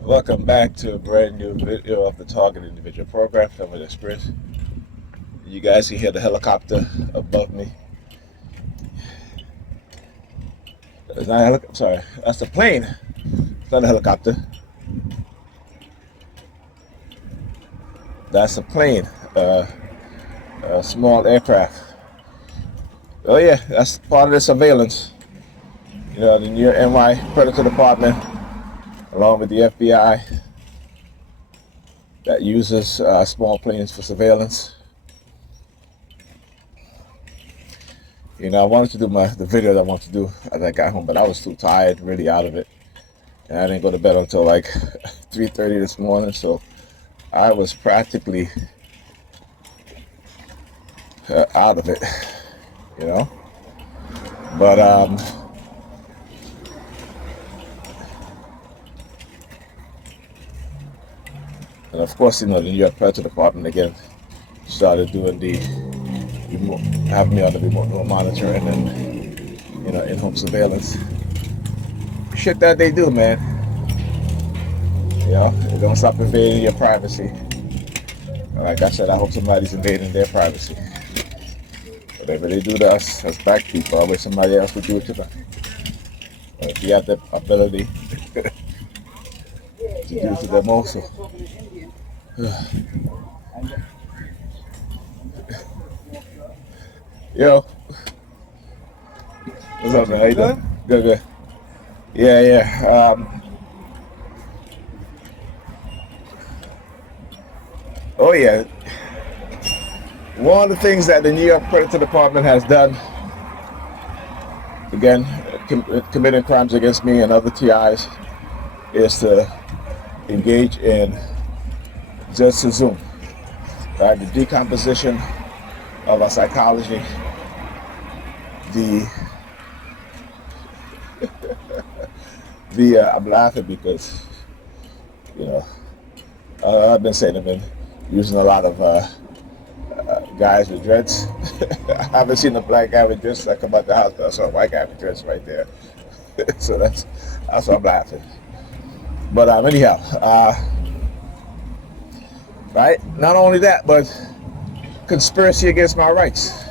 Welcome back to a brand new video of the Target Individual Program, Family Express. You guys can hear the helicopter above me. It's not a helicopter, sorry, that's a plane. It's not a helicopter. That's a plane, a small aircraft. Oh yeah, that's part of the surveillance. You know, the New NY Predator Department, along with the FBI, that uses small planes for surveillance. You know, I wanted to do the video that I wanted to do as I got home, but I was too tired, really out of it. And I didn't go to bed until like 3:30 this morning, so I was practically out of it, you know. But and of course, you know, the New York Predator Department again started doing the remote, have me on the remote monitoring and, you know, in-home surveillance. Shit that they do, man. You know, they don't stop invading your privacy. Like I said, I hope somebody's invading their privacy. Whatever they do to us as black people, I wish somebody else would do it to them. If you have the ability to do it to them also. Yo, what's up, man? How you doing? Good, good. Yeah, yeah. Oh, yeah. One of the things that the New York Predator Department has done, again, committing crimes against me and other TIs, is to engage in Zersetzung, right? The decomposition of our psychology, I'm laughing because, you know, I've been saying I've been using a lot of guys with dreads. I haven't seen a black guy with dreads that come out the house, but I saw a white guy with dreads right there. So that's why I'm laughing. But anyhow, right? Not only that, but conspiracy against my rights.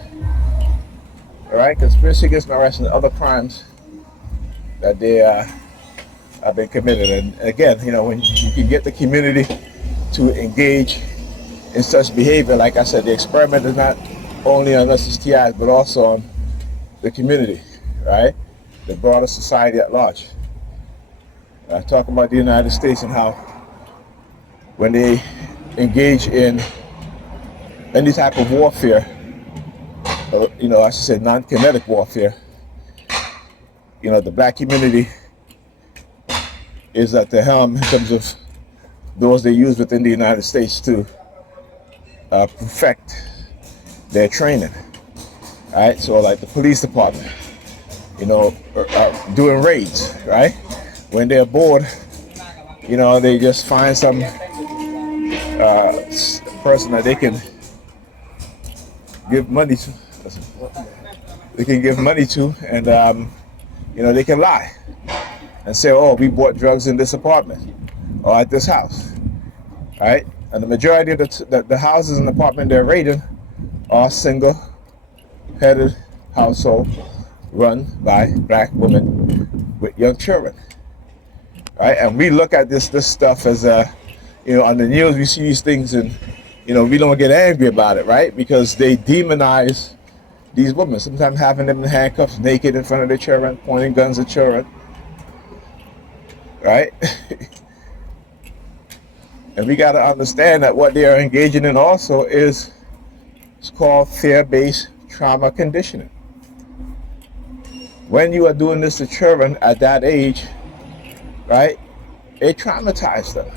All right, conspiracy against my rights and other crimes that they have been committed. And again, you know, when you can get the community to engage in such behavior, like I said, the experiment is not only on us as TIs, but also on the community, right? The broader society at large. I talk about the United States and how when they engage in any type of warfare, you know, I should say non-kinetic warfare, you know, the black community is at the helm in terms of those they use within the United States to perfect their training. All right, so like the police department, you know, are doing raids, right? When they're bored, you know, they just find some person that they can give money to. They can give money to, and you know, they can lie and say, "Oh, we bought drugs in this apartment or at this house." All right, and the majority of the houses and apartment they're raiding are single-headed household run by black women with young children. Right, and we look at this stuff as you know, on the news we see these things, and you know, we don't get angry about it, right? Because they demonize these women, sometimes having them in handcuffs, naked in front of their children, pointing guns at children, right? And we got to understand that what they are engaging in also is, it's called fear-based trauma conditioning. When you are doing this to children at that age, right, it traumatized them.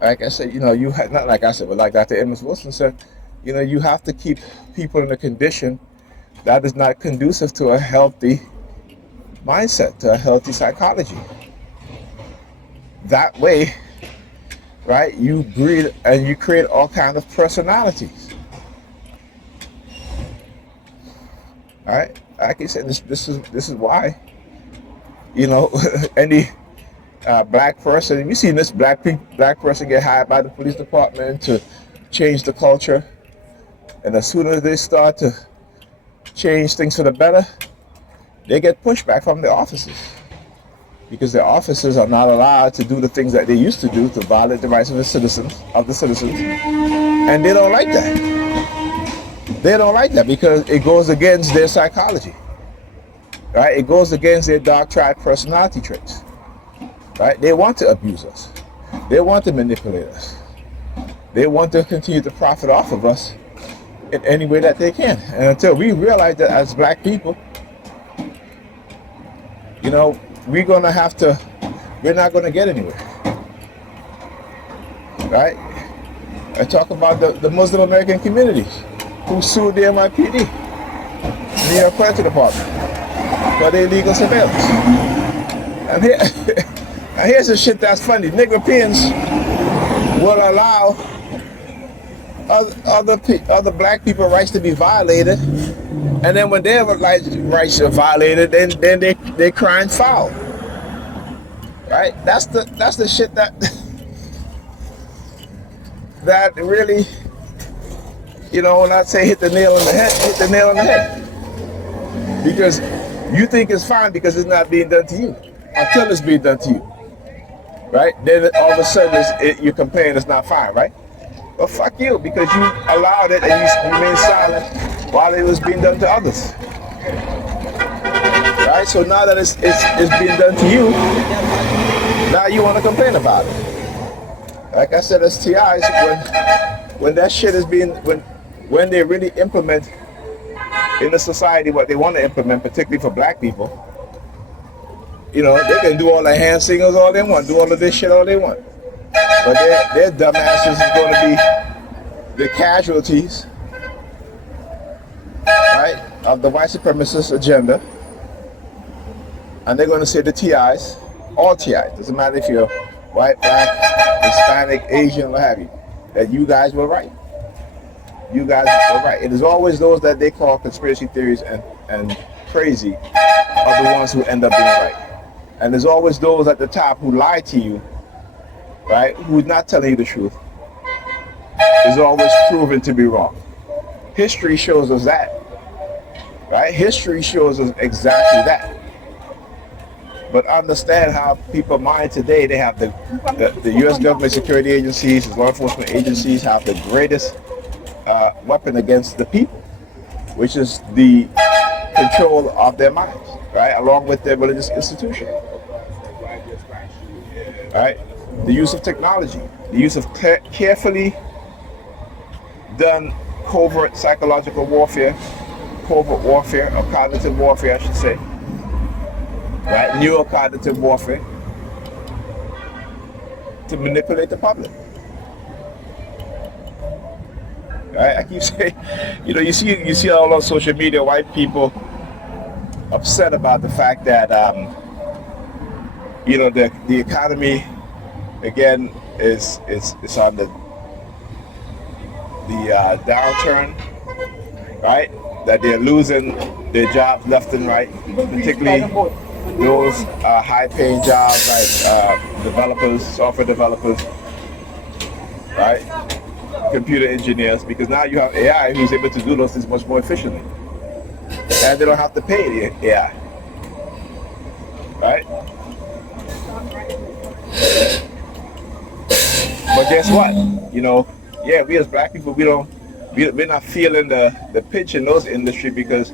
Like I said, you know, you had, not like I said, but like Dr. Emmons Wilson said, you know, you have to keep people in a condition that is not conducive to a healthy mindset, to a healthy psychology. That way, right, you breed and you create all kinds of personalities. All right, like I said, this is why, you know, any black person. We seen this black person get hired by the police department to change the culture, and as soon as they start to change things for the better, they get pushback from the officers because the officers are not allowed to do the things that they used to do to violate the rights of the citizens, and they don't like that. They don't like that because it goes against their psychology, right? It goes against their dark triad personality traits, right? They want to abuse us. They want to manipulate us. They want to continue to profit off of us in any way that they can. And until we realize that as black people, you know, we're not gonna get anywhere, right? I talk about the Muslim American communities who sued the NYPD, New York Police Department, for their illegal surveillance. And here's the shit that's funny. Negropeans will allow other black people rights to be violated, and then when their rights are violated, then they crying foul. Right? That's the shit that really, you know, when I say hit the nail on the head. Because you think it's fine because it's not being done to you until it's being done to you. Right? Then all of a sudden you complain it's not fine, right? Well, fuck you, because you allowed it and you remained silent while it was being done to others. Right? So now that it's being done to you, now you want to complain about it. Like I said, as TIs, when that shit is being, when they really implement in the society what they want to implement, particularly for black people, you know, they can do all the hand signals all they want, do all of this shit all they want. But their dumbasses is going to be the casualties, right, of the white supremacist agenda. And they're going to say the TIs, all TIs, doesn't matter if you're white, black, Hispanic, Asian, what have you, that you guys were right. You guys were right. It is always those that they call conspiracy theories and crazy are the ones who end up being right. And there's always those at the top who lie to you, right, who's not telling you the truth, is always proven to be wrong. History shows us that, right? History shows us exactly that. But understand how people mind today, they have the U.S. government security agencies, law enforcement agencies have the greatest weapon against the people, which is the control of their minds, right, along with their religious institution, right? The use of technology, the use of carefully done covert psychological warfare, covert warfare, or cognitive warfare, I should say, right? Neurocognitive warfare to manipulate the public. Right? I keep saying, you know, you see all on social media, white people upset about the fact that, you know, the economy again is on the downturn, right? That they're losing their jobs left and right, particularly those high-paying jobs like developers, software developers, right? Computer engineers, because now you have AI who's able to do those things much more efficiently, and they don't have to pay the AI, right? But guess what? You know, yeah, we as black people, we're not feeling the pinch in those industries because,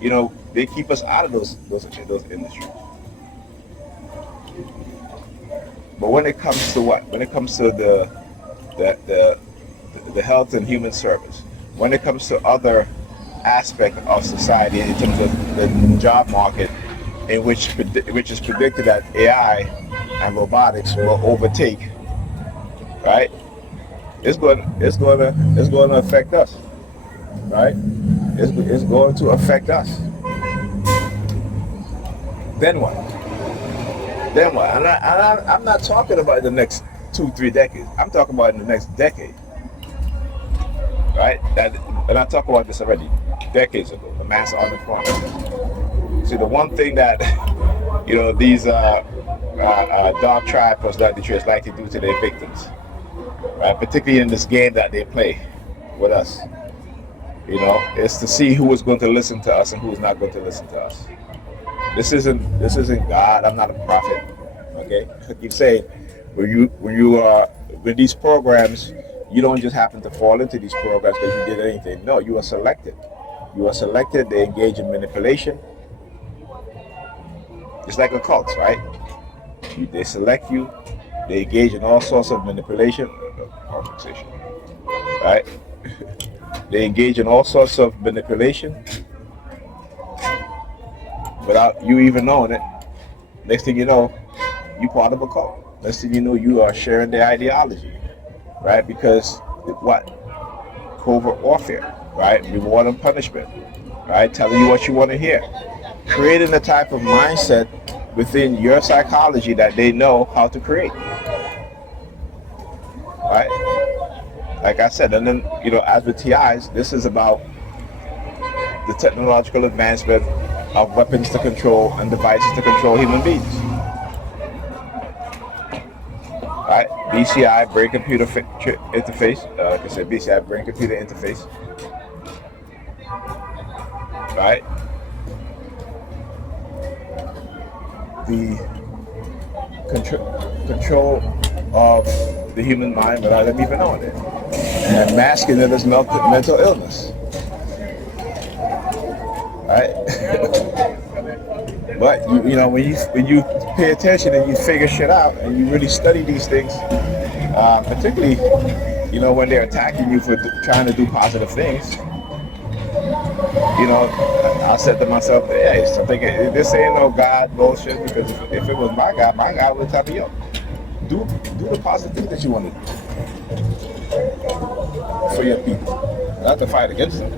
you know, they keep us out of those industries. But when it comes to what? When it comes to the health and human service, when it comes to other aspects of society in terms of the job market, in which is predicted that AI and robotics will overtake, right? It's going to affect us, right? It's going to affect us. Then what? And I'm not talking about the next 2-3 decades. I'm talking about in the next decade, right? And I talked about this already decades ago. The mass unemployment. See, the one thing that These dark tribe personalities like to do to their victims, right? Particularly in this game that they play with us. It's to see who is going to listen to us and who is not going to listen to us. This isn't God. I'm not a prophet. Okay, I keep saying when these programs, you don't just happen to fall into these programs because you did anything. No, you are selected. You are selected. They engage in manipulation. It's like a cult, right? They select you. They engage in all sorts of manipulation. Conversation, right? They engage in all sorts of manipulation without you even knowing it. Next thing you know, you part of a cult. Next thing you know, you are sharing their ideology, right? Because what? Covert warfare, right? Reward and punishment, right? Telling you what you want to hear. Creating a type of mindset within your psychology that they know how to create, right? Like I said, and then, as with TIs, this is about the technological advancement of weapons to control and devices to control human beings. Right? BCI, brain computer interface. Like I said, BCI, brain computer interface. Right? The control of the human mind without them even knowing it. And masking it as mental illness. Right? But when you pay attention and you figure shit out and you really study these things, particularly when they're attacking you for trying to do positive things, I said to myself, hey, I'm thinking this ain't no God bullshit, because if it was my God would tell me, yo, do the positive things that you want to do for your people, not to fight against them.